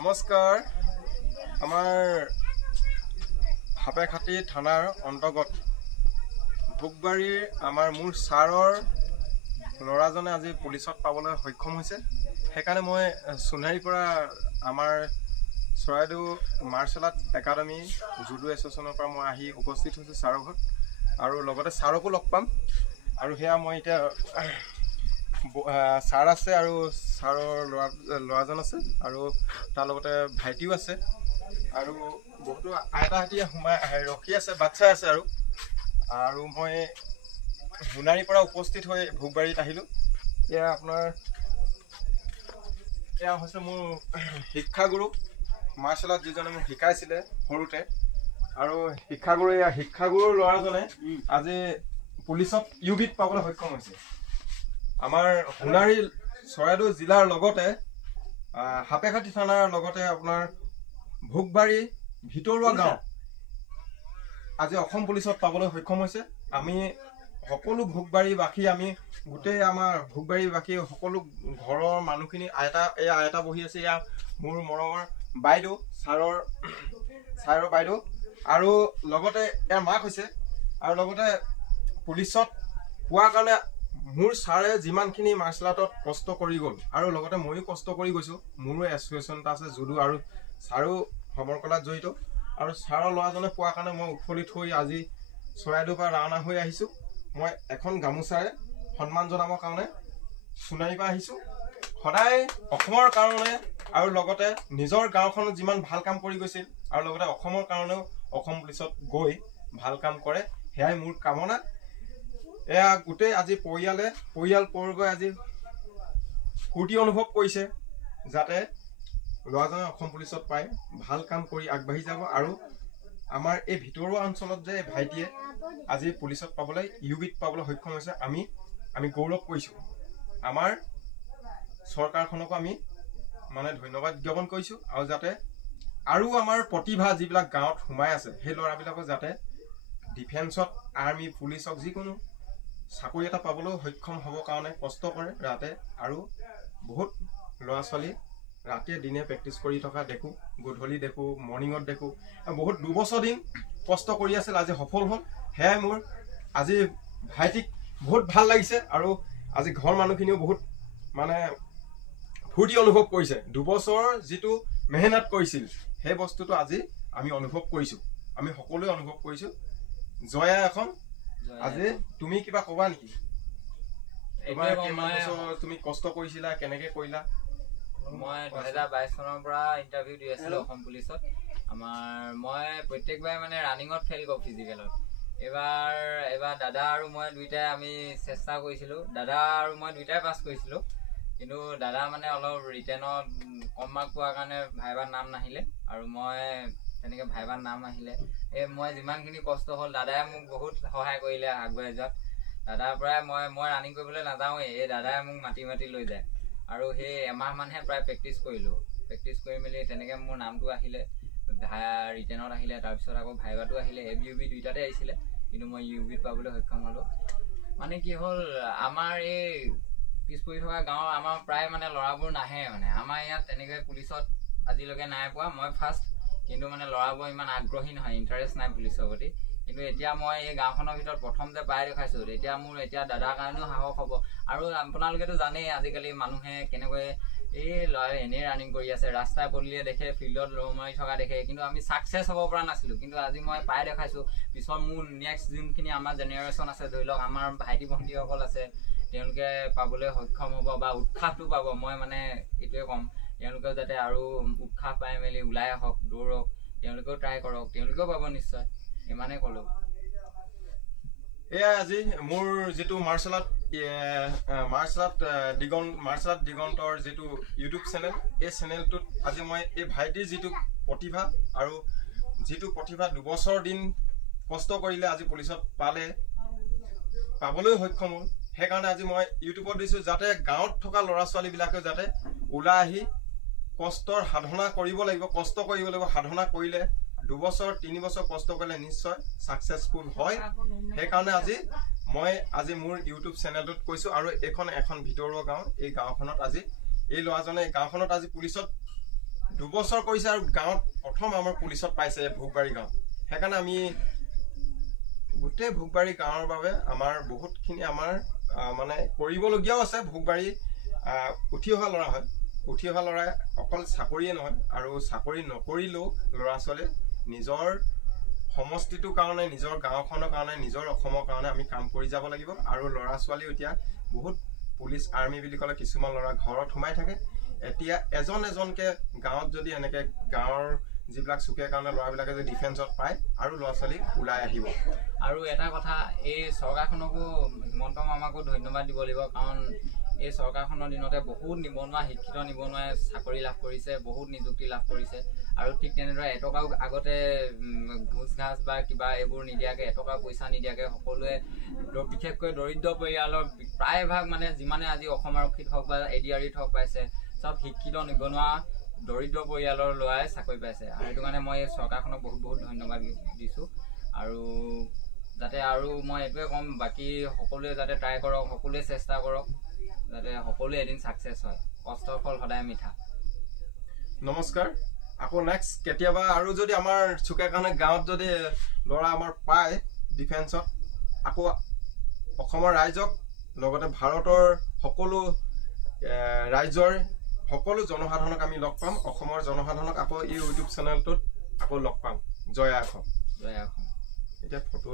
নমস্কাৰ। আমাৰ হাপেখাটি থানাৰ অন্তৰ্গত ভোগবাৰীৰ আমাৰ মোৰ ছাৰৰ ল'ৰাজনে আজি পুলিচত পাবলৈ সক্ষম হৈছে। সেইকাৰণে মই সোণাৰীৰ পৰা আমাৰ Charaideo martial art academy judo এছ'চিয়েশ্যনৰ পৰা মই আহি উপস্থিত হৈছোঁ ছাৰৰ ঘৰত, আৰু লগতে ছাৰকো লগ পাম। আৰু সেয়া মই এতিয়া ছাৰ আছে আৰু ছাৰৰ ল'ৰাজন আছে আৰু তাৰ লগতে ভাইটিও আছে আৰু বহুতো আইতাহঁতি ৰখি আছে, বাচ্ছা আছে। আৰু মই সোণাৰীৰ পৰা উপস্থিত হৈ ভোগবাৰীত আহিলোঁ। এয়া আপোনাৰ এয়া হৈছে মোৰ শিক্ষাগুৰু, মাৰ্চেল আৰ্ট যিজনে মোক শিকাইছিলে সৰুতে। আৰু শিক্ষাগুৰুৰ ল'ৰাজনে আজি পুলিচত ইউবিত পাবলৈ সক্ষম হৈছে। আমাৰ সোণাৰী চৰাইদেউ জিলাৰ লগতে হাপেখাটি থানাৰ লগতে আপোনাৰ ভোগবাৰী ভিতৰুৱা গাঁও আজি অসম পুলিচত পাবলৈ সক্ষম হৈছে। আমি সকলো ভোগবাৰীবাসী, আমি গোটেই আমাৰ ভোগবাৰীবাসী সকলো ঘৰৰ মানুহখিনি, এয়া আইতা বহি আছে, এয়া মোৰ মৰমৰ বাইদেউ, ছাৰৰ বাইদেউ, আৰু লগতে এয়া মাক হৈছে। আৰু লগতে পুলিচত পোৱাৰ কাৰণে মোৰ ছাৰে যিমানখিনি মাৰ্চেল আৰ্টত কষ্ট কৰি গ'ল, আৰু লগতে ময়ো কষ্ট কৰি গৈছোঁ। মোৰো এছ'চিয়েশ্যন এটা আছে জুডো, আৰু ছাৰো সমৰ কলাত জড়িত। আৰু ছাৰৰ ল'ৰাজনে পোৱাৰ কাৰণে মই উৎফুল্লিত হৈ আজি চৰাইদেউৰ পৰা ৰাওনা হৈ আহিছোঁ। মই এখন গামোচাৰে সন্মান জনাবৰ কাৰণে সোণাৰীৰ পৰা আহিছোঁ। সদায় অসমৰ কাৰণে আৰু লগতে নিজৰ গাঁওখনত যিমান ভাল কাম কৰি গৈছিল, আৰু লগতে অসমৰ কাৰণেও অসম পুলিচত গৈ ভাল কাম কৰে, সেয়াই মোৰ কামনা। এয়া গোটেই আজি পৰিয়ালবৰ্গই আজি ফূৰ্তি অনুভৱ কৰিছে, যাতে ল'ৰাজনে অসম পুলিচত পাই ভাল কাম কৰি আগবাঢ়ি যাব। আৰু আমাৰ এই ভিতৰুৱা অঞ্চলত যে ভাইটিয়ে আজি পুলিচত পাবলৈ ইউবিত পাবলৈ সক্ষম হৈছে, আমি গৌৰৱ কৰিছোঁ। আমাৰ চৰকাৰখনকো আমি ধন্যবাদ জ্ঞাপন কৰিছোঁ। আৰু যাতে আৰু আমাৰ প্ৰতিভা যিবিলাক গাঁৱত সোমাই আছে, সেই ল'ৰাবিলাকক যাতে ডিফেন্সত, আৰ্মি, পুলিচক যিকোনো চাকৰি এটা পাবলৈও সক্ষম হ'বৰ কাৰণে কষ্ট কৰে ৰাতে। আৰু বহুত ল'ৰা ছোৱালী ৰাতিয়ে দিনে প্ৰেক্টিচ কৰি থকা দেখোঁ, গধূলি দেখোঁ, মৰ্ণিঙত দেখোঁ। বহুত দুবছৰ দিন কষ্ট কৰি আছিল, আজি সফল হ'ল। সেয়াই মোৰ আজি ভাইটিক বহুত ভাল লাগিছে, আৰু আজি ঘৰৰ মানুহখিনিও বহুত ফূৰ্তি অনুভৱ কৰিছে। দুবছৰ যিটো মেহনত কৰিছিল, সেই বস্তুটো আজি আমি অনুভৱ কৰিছোঁ, আমি সকলোৱে অনুভৱ কৰিছোঁ। জয়া এখন আজি তুমি কিবা ক'বা নেকি? তুমি কষ্ট কৰিছিলা, কেনেকে কৰিলা? মই 2022 চনৰ পৰা ইণ্টাৰভিউ দি আছিলোঁ অসম পুলিচত। মই প্ৰত্যেকবাৰে ৰানিঙত ফেইল কৰোঁ, ফিজিকেলত। এইবাৰ দাদা আৰু মই দুইটাই আমি চেষ্টা কৰিছিলোঁ। দাদা আৰু মই দুইটাই পাছ কৰিছিলোঁ, কিন্তু দাদা অলপ ৰিটেনত কম মাৰ্ক পোৱাৰ কাৰণে ভাইভাত নাম নাহিলে, আৰু মই তেনেকৈ ভাইভাত নাম আহিলে। মই যিমানখিনি কষ্ট হ'ল, দাদাই মোক বহুত সহায় কৰিলে আগুৱাই যোৱাত। দাদাৰ পৰাই মই ৰানিং কৰিবলৈ নাযাওঁৱেই, এই দাদাই মোক মাতি লৈ যায়। আৰু সেই এমাহমানহে প্ৰায় প্ৰেক্টিচ কৰিলোঁ। প্ৰেক্টিচ কৰি মেলি তেনেকৈ মোৰ নামটো আহিলে, ৰিটেনত আহিলে, তাৰপিছত আকৌ ভাইভাটো আহিলে। ইউবি দুইটাতে আহিছিলে, কিন্তু মই ইউবিত পাবলৈ সক্ষম হ'লোঁ। কি হ'ল, আমাৰ এই পিছ পৰি থকা গাঁৱৰ আমাৰ প্ৰায় ল'ৰাবোৰ নাহে। আমাৰ ইয়াত তেনেকৈ পুলিচত আজিলৈকে নাই পোৱা, মই ফাৰ্ষ্ট। কিন্তু ল'ৰাবোৰ ইমান আগ্ৰহী নহয়, ইণ্টাৰেষ্ট নাই পুলিচৰ প্ৰতি। কিন্তু এতিয়া মই এই গাঁওখনৰ ভিতৰত প্ৰথম যে পাই দেখাইছোঁ, এতিয়া মোৰ দাদাৰ কাৰণেও সাহস হ'ব। আৰু আপোনালোকেতো জানেই আজিকালি মানুহে কেনেকৈ এই ল'ৰাই এনেই ৰানিং কৰি আছে, ৰাস্তাই পদূলিয়ে দেখে, ফিল্ডত ল' মাৰি থকা দেখে, কিন্তু আমি ছাকচেছ হ'ব পৰা নাছিলোঁ। কিন্তু আজি মই পাই দেখাইছোঁ। পিছত মোৰ নেক্সট যোনখিনি আমাৰ জেনেৰেশ্যন আছে, ধৰি লওক আমাৰ ভাইটি ভণ্টিসকল আছে, তেওঁলোকে পাবলৈ সক্ষম হ'ব বা উৎসাহটো পাব। মই এইটোৱে ক'ম, তেওঁলোকেও যাতে আৰু উৎসাহ পাই মেলি ওলাই আহক, দৌৰক, তেওঁলোকেও ট্ৰাই কৰক, তেওঁলোকেও পাব নিশ্চয়। ইমানেই ক'লোঁ। এয়া আজি মোৰ যিটো মাৰ্চেল আৰ্ট দিগন্তৰ যিটো ইউটিউব চেনেল, এই চেনেলটোত আজি মই এই ভাইটিৰ যিটো প্ৰতিভা, আৰু যিটো প্ৰতিভা দুবছৰ দিন কষ্ট কৰিলে আজি পুলিচত পাবলৈ সক্ষম হ'ল। সেইকাৰণে আজি মই ইউটিউবত দিছোঁ, যাতে গাঁৱত থকা ল'ৰা ছোৱালীবিলাকেও যাতে ওলাই আহি কষ্টৰ সাধনা কৰিব লাগিব, সাধনা কৰিলে 2 বছৰ 3 বছৰ কষ্ট কৰিলে নিশ্চয় ছাকচেছফুল হয়। সেইকাৰণে আজি মোৰ ইউটিউব চেনেলটোত কৈছোঁ। আৰু এখন ভিতৰুৱা গাঁও, এই গাঁওখনত আজি এই ল'ৰাজনে গাঁওখনত আজি পুলিচত 2 বছৰ কৰিছে আৰু গাঁৱত প্ৰথম আমাৰ পুলিচত পাইছে ভোগবাৰী গাঁৱত। সেইকাৰণে আমি গোটেই ভোগবাৰী গাঁৱৰ বাবে আমাৰ বহুতখিনি আমাৰ মানে কৰিবলগীয়াও আছে। ভোগবাৰী উঠি অহা ল'ৰা হয়, উঠি অহা ল'ৰাই অকল চাকৰিয়ে নহয়, আৰু চাকৰি নকৰিলেও ল'ৰা ছোৱালীয়ে নিজৰ সমষ্টিটোৰ কাৰণে, নিজৰ গাঁওখনৰ কাৰণে, নিজৰ অসমৰ কাৰণে আমি কাম কৰি যাব লাগিব। আৰু ল'ৰা ছোৱালীও এতিয়া বহুত পুলিচ আৰ্মি বুলি ক'লে কিছুমান ল'ৰা ঘৰত সোমাই থাকে। এতিয়া এজন এজনকে গাঁৱত যদি এনেকে গাঁৱৰ যিবিলাক চুকে কাৰণে ল'ৰাবিলাকে যদি ডিফেন্সত পায় আৰু ল'ৰা ছোৱালী ওলাই আহিব। আৰু এটা কথা, এই চৰকাৰখনকো হিমন্ত মামাকো ধন্যবাদ দিব লাগিব, কাৰণ এই চৰকাৰখনৰ দিনতে বহুত নিবনুৱা, শিক্ষিত নিবনুৱাই চাকৰি লাভ কৰিছে, বহুত নিযুক্তি লাভ কৰিছে। আৰু ঠিক তেনেদৰে এটকাও আগতে ঘোচ ঘাচ বা কিবা এইবোৰ নিদিয়াকৈ, এটকা পইচা নিদিয়াকৈ সকলোৱে, বিশেষকৈ দৰিদ্ৰ পৰিয়ালৰ প্ৰায়ভাগ মানে যিমানে আজি অসম আৰক্ষীত হওক বা ADREত হওক পাইছে, চব শিক্ষিত নিবনুৱা দৰিদ্ৰ পৰিয়ালৰ ল'ৰাই চাকৰি পাইছে। আৰু সেইটো কাৰণে মই এই চৰকাৰখনক বহুত বহুত ধন্যবাদ দিছোঁ। আৰু যাতে আৰু মই এইটোৱে ক'ম, বাকী সকলোৱে যাতে ট্ৰাই কৰক, সকলোৱে চেষ্টা কৰক, যাতে সকলোৱে এদিন ছাকচেছ হয়। কষ্টৰ ফল সদায় মিঠা। নমস্কাৰ। আকৌ নেক্সট কেতিয়াবা আৰু যদি আমাৰ চুকে কাৰণে গাঁৱত যদি ল'ৰা আমাৰ পায় ডিফেন্সত, আকৌ অসমৰ ৰাইজক লগতে ভাৰতৰ সকলো ৰাজ্যৰ সকলো জনসাধাৰণক আমি লগ পাম। অসমৰ জনসাধাৰণক আকৌ এই ইউটিউব চেনেলটোত আকৌ লগ পাম। জয় আই অসম। জয় অসম। এতিয়া ফটো